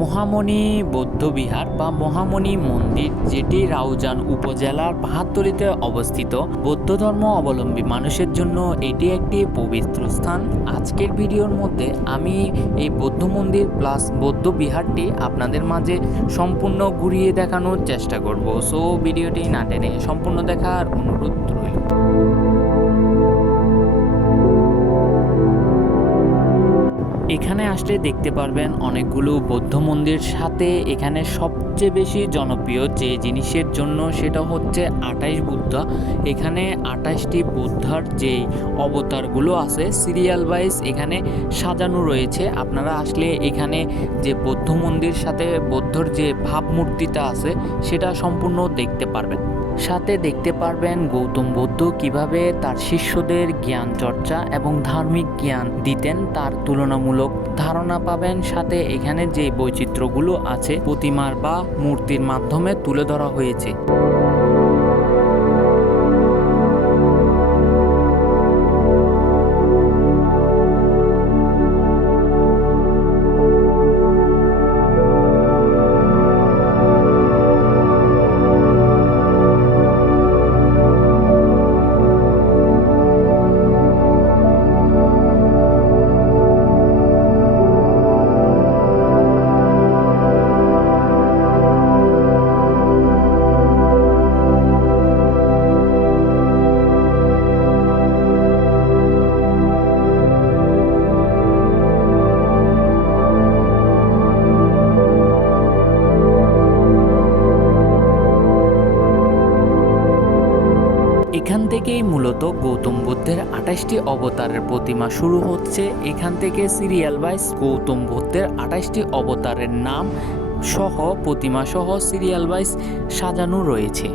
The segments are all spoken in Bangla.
মহামণি বৌদ্ধবিহার বা মহামণি মন্দির, যেটি রাউজান উপজেলার পাহাড়তলীতে অবস্থিত। বৌদ্ধ ধর্ম অবলম্বী মানুষের জন্য এটি একটি পবিত্র স্থান। আজকের ভিডিওর মধ্যে আমি এই বৌদ্ধ মন্দির প্লাস বৌদ্ধ বিহারটি আপনাদের মাঝে সম্পূর্ণ ঘুরিয়ে দেখানোর চেষ্টা করব। সো ভিডিওটি না টেনে সম্পূর্ণ দেখার অনুরোধ রইল। এখানে আসলে দেখতে পারবেন অনেকগুলো বৌদ্ধ মন্দির, সাথে এখানে সবচেয়ে বেশি জনপ্রিয় যে জিনিসের জন্য সেটা হচ্ছে 28 বুদ্ধা। এখানে 28টি বুদ্ধার যেই অবতারগুলো আছে সিরিয়াল ওয়াইজ এখানে সাজানো রয়েছে। আপনারা আসলে এখানে যে বৌদ্ধ মন্দির সাথে বৌদ্ধর যে ভাবমূর্তিটা আছে সেটা সম্পূর্ণ দেখতে পারবেন। সাথে দেখতে পারবেন গৌতম বুদ্ধ কিভাবে তার শিষ্যদের জ্ঞান চর্চা এবং ধার্মিক জ্ঞান দিতেন তার তুলনামূলক ধারণা পাবেন। সাথে এখানে যে বৈচিত্র্যগুলো আছে প্রতিমার বা মূর্তির মাধ্যমে তুলে ধরা হয়েছে। এখান থেকেই মূলত গৌতম বুদ্ধের 28টি অবতারের প্রতিমা শুরু হচ্ছে। এখান থেকে সিরিয়াল ওয়াইজ গৌতম বুদ্ধের 28টি অবতারের নাম সহ প্রতিমা সহ সিরিয়াল ওয়াইজ সাজানো রয়েছে।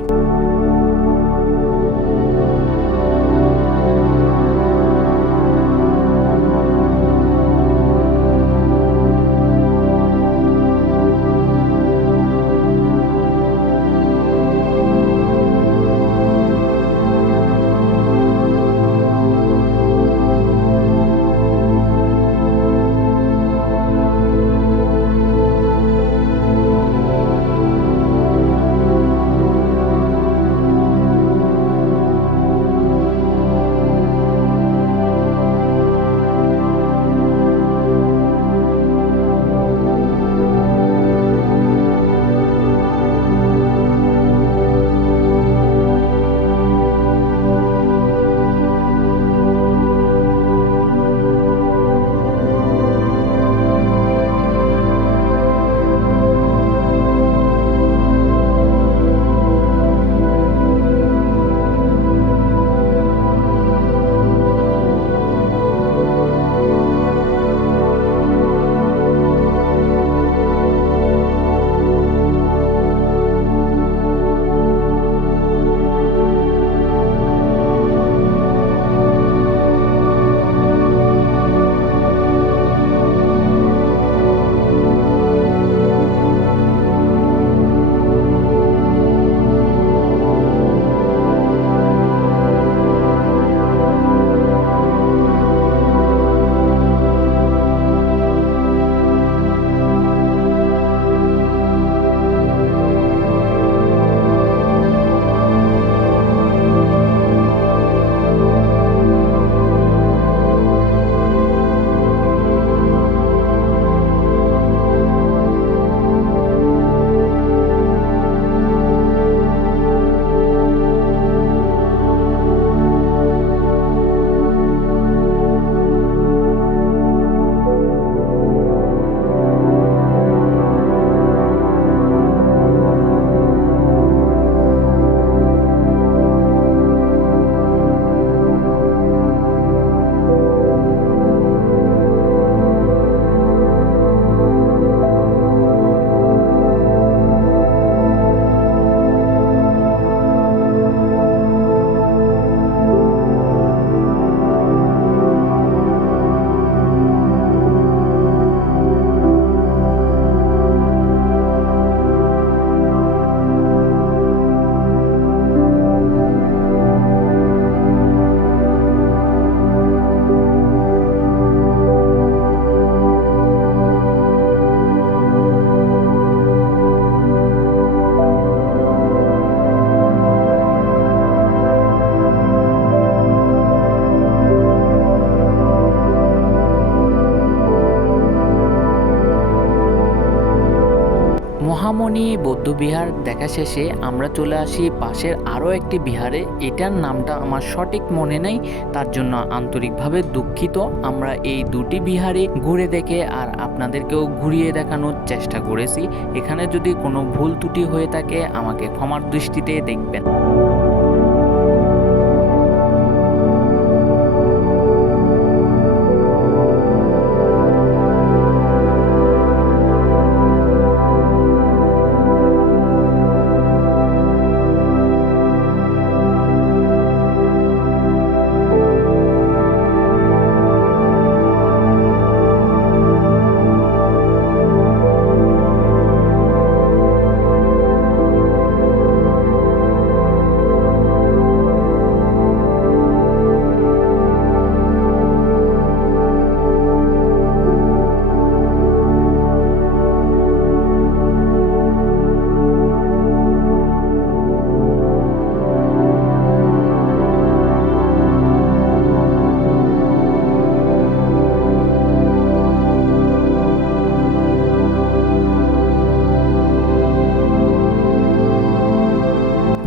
মহামণি বৌদ্ধবিহার দেখা শেষে আমরা চলে আসি পাশের আরও একটি বিহারে। এটার নামটা আমার সঠিক মনে নেই, তার জন্য আন্তরিকভাবে দুঃখিত। আমরা এই দুটি বিহারে ঘুরে দেখে আর আপনাদেরকেও ঘুরিয়ে দেখানোর চেষ্টা করেছি। এখানে যদি কোনো ভুল ত্রুটি হয়ে থাকে আমাকে ক্ষমার দৃষ্টিতে দেখবেন।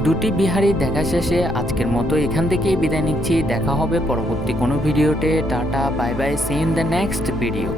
দুটি বিহারি দেখা শেষে আজকের মতো এখান থেকেই বিদায় নিচ্ছি। দেখা হবে পরবর্তী কোনো ভিডিওতে। Tata, bye bye, see in the next video.